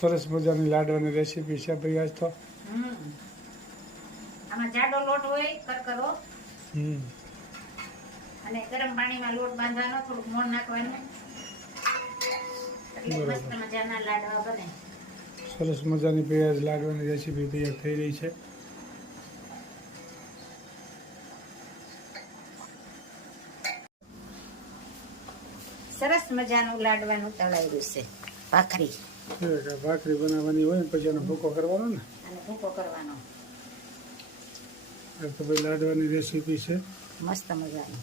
સરસ મજાની લાડવાની રેસીપી છે ભાઈ આજ તો. આમાં જાડો લોટ હોય કરકરો. હમ. અને ગરમ પાણીમાં લોટ બાંધવાનો થોડુંક મોણ નાખવાનું. એટલે મસ્ત મજાના લાડવા બને. સરસ મજાની પ્યાજ લાડવાની રેસીપી તૈયાર થઈ રહી છે. સરસ મજાનું લાડવાનું તળાવ્યું છે ભાખરી. ભાખરી બનાવવાની હોય ને પછી એનો ભૂકો કરવાનો ને? ભૂકો કરવાનો. તો ભાઈ લાડવાની રેસીપી છે. મસ્ત મજાની.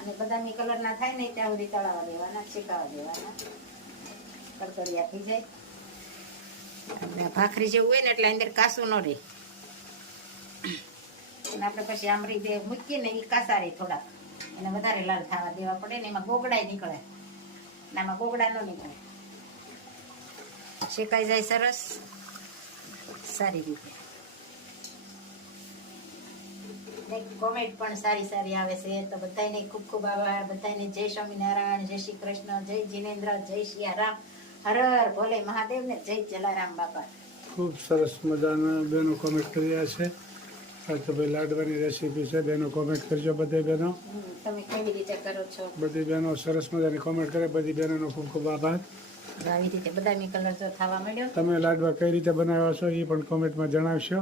અને બદામી કલર ના થાય ને ત્યાં સુધી તળાવા દેવાના શેકાવા દેવાના. કરકરિયા થઈ જાય. અને ભાખરી જેવું હોય ને એટલે અંદર કાસું ન રહે. અને આપણે પછી આમરી દે મૂકીએ ને એ કાસા રહે થોડાક. એને વધારે લાલ થવા દેવા પડે ને એમાં ગોગડાય નીકળે. આમાં ગોગડા ન નીકળે શેકાઈ જાય સરસ? સારી રીતે. કોમેન્ટ પણ સારી સારી આવે છે. તો બધાને ખૂબ ખૂબ આભાર. બધાને જય સ્વામિનારાયણ, જય શ્રી કૃષ્ણ, જય જીનેન્દ્ર, જય સિયારામ હર હર ભોલે મહાદેવ ને જય જલારામ બાપા. ખૂબ સરસ મજાના બેનો કોમેન્ટ કર્યા છે. તો ભાઈ લાડવાની રેસીપી છે બેનો કોમેન્ટ કરજો બધી બહેનો તમે કેવી રીતે કરો છો? બધી બહેનો સરસ મજાની કોમેન્ટ કરે બધી બહેનોનો ખૂબ ખૂબ આભાર. આવી રીતે બદામી કલર જો થવા મળ્યો તમે લાડવા કઈ રીતે બનાવ્યા છો એ પણ કોમેન્ટમાં જણાવશો.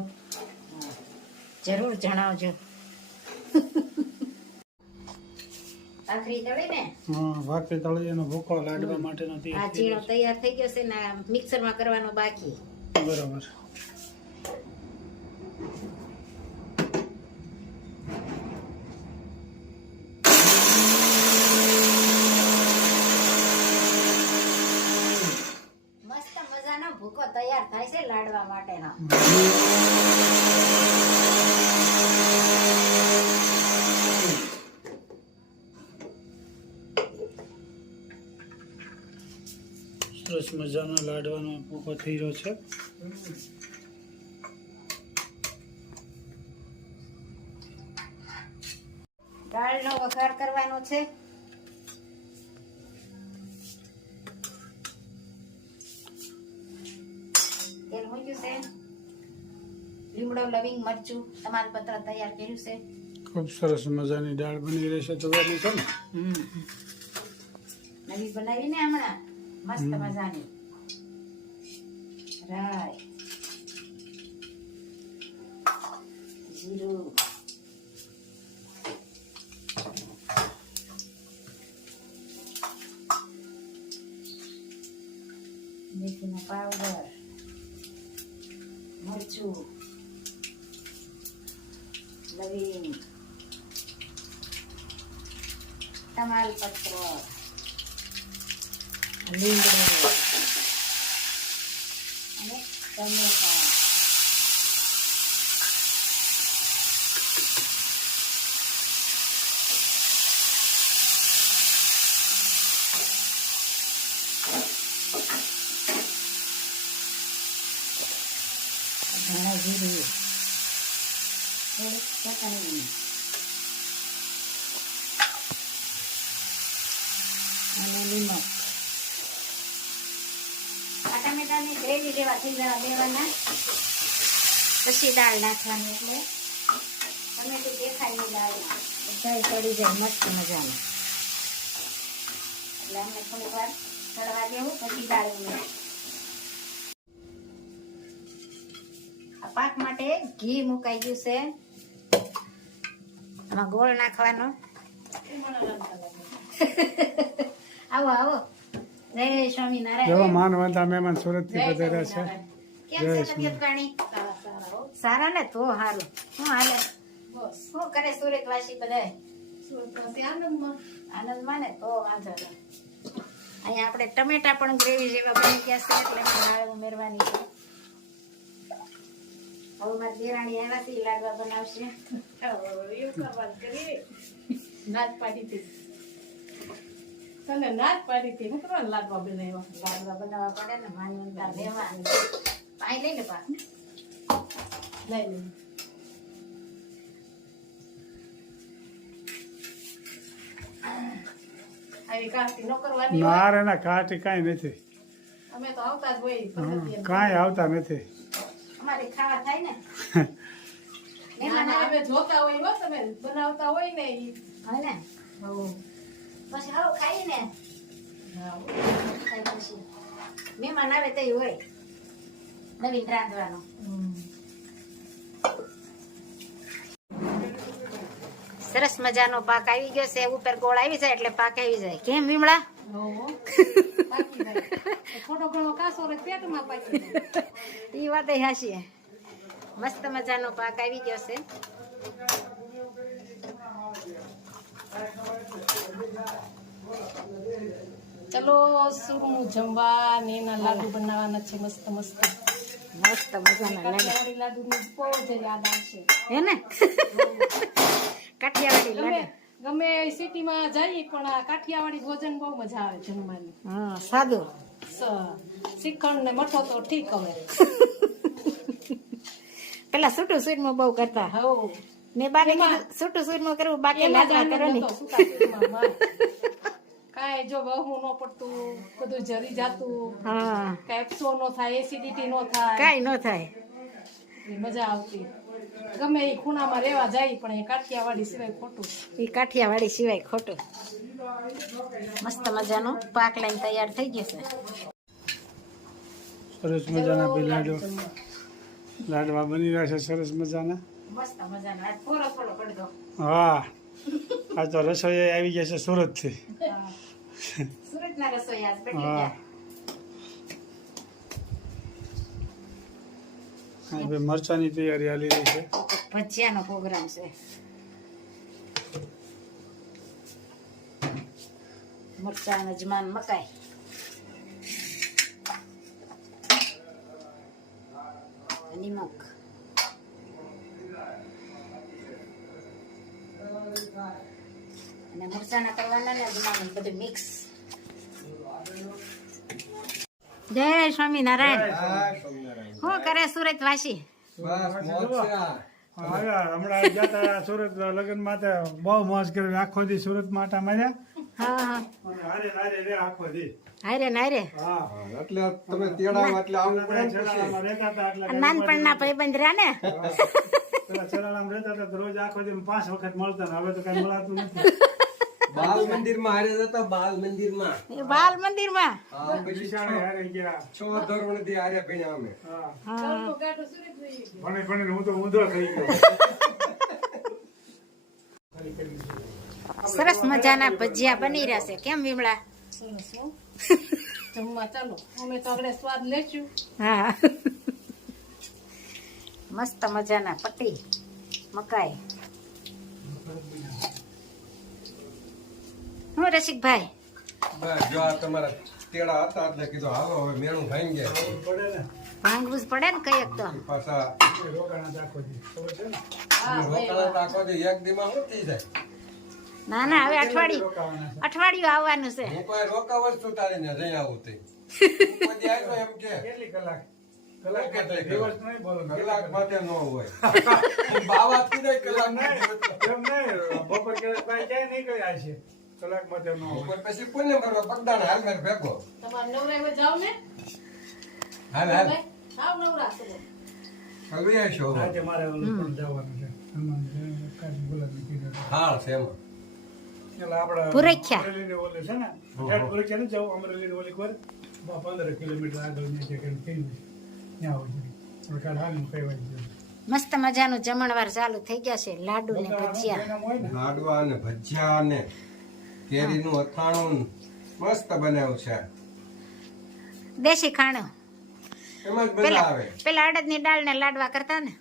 જરૂર જણાવજો. ભાખરી તળી ને? હા ભાખરી તળી એનો ભૂકો લાડવા માટેનો આ ચીણો તૈયાર થઈ ગયો છે ને મિક્સરમાં કરવાનો બાકી. બરાબર મસ્ત મજાનો ભૂકો તૈયાર થાય છે લાડવા માટેનો સરસ મજાના લાડવાનો ભૂકો થઈ રહ્યો છે. દાળનો વઘાર કરવાનો છે. તેલ મૂક્યું છે. લીમડો લવિંગ મરચું તમાલપત્ર તૈયાર કર્યું છે. ખૂબ સરસ મજાની દાળ બની રહેશે તુવેરની છે ને? નવી બનાવીને હમણાં. મસ્ત મજાની રાય જીરું મેથીનો પાવડર મરચું લવિંગ તમાલપત્ર લીમડો અને ટમેટા ધાણા જીરું થોડીક ચટણી અને ગ્રેવી જેવા જવા દેવાના પછી દાળ નાખવાની એટલે. ટમેટું દેખાય નહીં દાળ બધાય ચડી જાય મસ્ત મજાનું. એટલે અમે થોડીક વાર ચડવા દેવું પછી દાળ ઉમેર આ પાક માટે ઘી મુકાઈ ગયું છે. આમાં ગોળ નાખવાનો. આવો આવો. જય સ્વામિનારાયણ માનવંતા મહેમાન સુરતથી પધાર્યા છે. કેમ છે સારા ને? તો હારું. શું હાલે? શું કરે સુરતવાસી બધાય આનંદમાં. ને? તો વાંધો અહીંયા આપણે ટમેટા પણ ગ્રેવી જેવા બની ગયા છે એટલે દાળ ઉમેરવાની છે. હવે મારી દેરાણી આવ્યા લાડવા બનાવશે. પાડી તને નાચ પાડી હતી. હું કરવા લાડવા બનાવ્યો? લાડવા બનાવવા પડે ને માનવંતા મહેમાન પાણી લઈ લે પા લઈ લે. કાસ્તી ન. ના ના કાંટી કાંઈ નથી. અમે તો આવતા જ હોય કાંઈ આવતા નથી. અમારે ખાવા થાય ને. મહેમાન આવે અમે જોતા હોય હો તમે બનાવતા હોય ને ઈ. હા ને. પછી હાલો ખાઈ ને. પછી. મહેમાન આવે તે હોય. નવીન રાંધવાનો. સરસ મજાનો પાક આવી ગયો છે. ઉપર ગોળ આવી જાય એટલે પાક આવી જાય. કેમ વિમળા. થોડો ઘણો કાસો પેટમાં પાકી એ વાત હાશી મસ્ત મજાનો પાક આવી ગયો છે. ચલો સુરમું જમવા ને એના લાડુ બનાવવાના છે મસ્ત મસ્ત. મસ્ત મજાના લાડુ. લાડુની બહુ જ યાદ આવશે. હે ને? કાઠિયાવાડી ગમે લાગે ગમે સિટીમાં જઈએ પણ આ કાઠિયાવાડી ભોજન બહુ મજા આવે જમવાની. હા સાદું. સ- શ્રીખંડ ને મઠો તો ઠીક હવે પેલા છૂટું સૂરમાં બહુ કરતા. હવ મેં બાને કીધું છૂટું સૂરમાં કરવું બાકી એમાં કરો માં. કાંઈ જો વહુ નો પડતું બધું જરી જાતું હા. કાંઈ એપ્સો નો થાય એસિડિટી નો થાય. કાંઈ નો થાય. મજા આવતી. ગમે એ ખૂણામાં રહેવા જાય પણ એ કાઠિયાવાડી સિવાય ખોટું. એ કાઠિયાવાડી સિવાય ખોટું. મસ્ત મજાનો પાક લઈને તૈયાર થઈ ગયો છે. સરસ મજાના બે લાડવા લાડવા બની રહ્યા છે સરસ મજાના. મસ્ત મજાનો. આ થોડો થોડો પડતો હા. આ તો રસોઈ આવી ગયા છે સુરતથી. સુરતના રસોઈ આજ બેઠી ગયા. હવે મરચાની તૈયારી હાલી રહી છે. ભજીયાનો પ્રોગ્રામ છે. મરચાં અજમાન મકાઈ. નિમક અને મરચાના કરવાના ને બધું મિક્સ જય સ્વામિનારાયણ. શું કરે સુરત વાસી હમણાં સુરત લગ્ન માટે બહુ મોજ કરી આખો દી સુરત માટે માર્યા. હા હા. અને હારે હારે રે આખો દી. હારે ને હારે હા એટલે તમે તેડાવો એટલે આવું પડે ને પછી. ચલાણામાં રહેતા હતા એટલે નાનપણના ભાઈબંધ રહ્યા ને? પેલા રહેતા તો રોજ આખો દી પાંચ વખત મળતા હવે તો કઈ મળાતું નથી. બાલ મંદિરમાં હારે જતા બાલ મંદિરમાં એ બાલ હારે ગયા. છ ધોરણથી હારે ભણ્યા અમે. ભણે. ભણી હું તો ઊંધો થઈ ગયો. સરસ મજાના ભજીયા બની રહ્યા છે. કેમ વિમળા? જમવા ચાલો. અમે તો આગળ સ્વાદ લેશું. હા. મસ્ત મજાના પટી મકાઈ. હું રસિકભાઈ. બસ જો આ તમારા તેડા હતા એટલે કીધું હાલો હવે મેણું ભાઈ ગયા. પડે ને ભાંગવું જ પડે ને કંઈક તો. પાછા રોકાણા છે રાખો તો એક દીમાં શું થઈ જાય? ના ના હવે અઠવાડિયું અઠવાડિયું આવવાનું છે. હું કોઈ રોકાવ જ છું તારી ને જઈ આવું તે કોઈ આવ્યો એમ કે? કેટલી કલાક? કલાક કે દિવસ કલાક? નહીં બોલો કલાક માટે ન હોય. બાવા કીધે કલાક માટે એમ નહીં. બપોર કલાક ભાઈ ક્યાંય નહીં ગયા છે કલાક માટે ન પછી પગદાન હાલ મેં ભેગો. તમારે જાવ હાલ હાલ. હાવ નવરા હલવી આવીશો આજે મારે ઓલું જવાનું છે. હાલ છે એમાં મસ્ત મજાનું જમણવાર ચાલુ થઈ ગયા છે લાડુ ને ભજીયા. લાડવા ને. ભજીયા ને કેરીનું અથાણું મસ્ત બનાવ્યું છે. દેશી ખાણું. એમાં જ પેલા આવે પેલા અડદની દાળ ને લાડવા કરતા ને.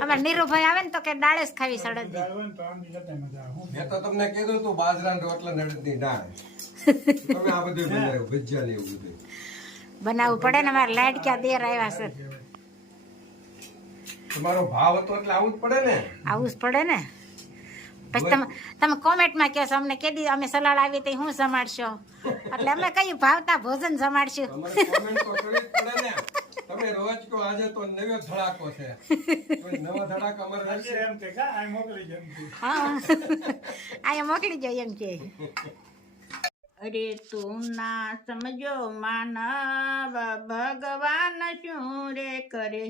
અમારે નીરુભાઈ આવે ને તો કે દાળ જ ખાવી હું મેં તો તમને કીધું તું બાજરા રોટલા નડદની દાળ. તમે આ બધું બનાવ્યું ભજીયા ને એવું બધું બનાવવું પડે ને અમારે લાઈટ ક્યાં દેર આવ્યા છે. તમારો ભાવ હતો એટલે આવું જ પડે ને? આવું જ પડે ને. પછી તમે તમે કોમેન્ટમાં કહેશો અમને કેદી અમે સલાડ આવી તો શું જમાડશો એટલે અમે કયું ભાવતા ભોજન જ ને. તમે રોજ કો આજે તો નવો ધડાકો છે. નવો ધડાકો અમારે આજે એમ કે કા આ મોકલી એમ કે. હા. અહીંયા મોકલી જાવ એમ કે. અરે તું ના સમજો માનવ ભગવાન શું રે કરે?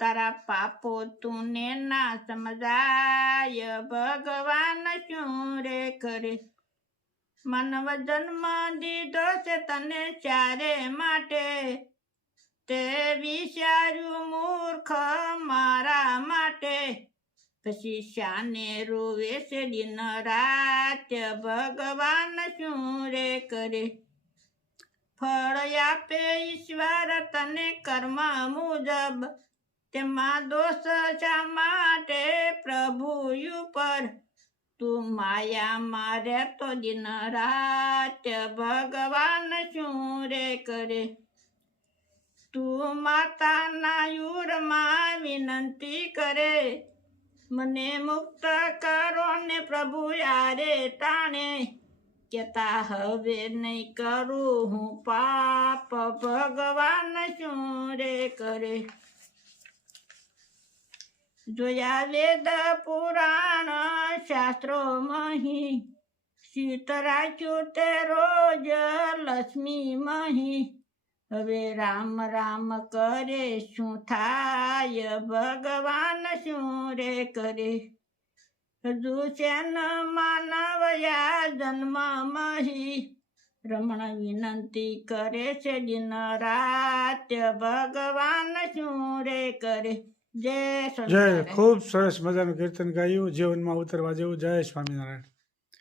તારા પાપો તુને ના સમજાય, ભગવાન શું રે કરે? માનવ જન્મ દીધો છે તને ચારે માટે. તે વિચાર્યું મૂર્ખ મારા માટે. પછી શાને રોવે છે દિન રાત, ભગવાન શું રે કરે? ફળ આપે ઈશ્વર તને કર્મ મુજબ. તેમાં દોષ શા માટે? પ્રભુ ઉપર તું માયા મારે તો દિન રાત ભગવાન શું રે કરે? તું માતાના યુરમાં વિનંતી કરે. મને મુક્ત કરો ને પ્રભુ યારે તાણે કેતા હવે નહીં કરું હું પાપ. ભગવાન શું રે કરે? જોયા વેદ પુરાણ શાસ્ત્રો મહી. શીત રાખ્યું તે રોજ લક્ષ્મી મહી. હવે રામ રામ કરે શું થાય? ભગવાન શું રે કરે? હજુ શેન માનવયા જન્મ મહી? રમણ વિનંતી કરે છે દિન રાત. ભગવાન શું રે કરે? જય. ખૂબ સરસ મજાનું કીર્તન ગાયું જીવનમાં ઉતરવા જેવું જય સ્વામિનારાયણ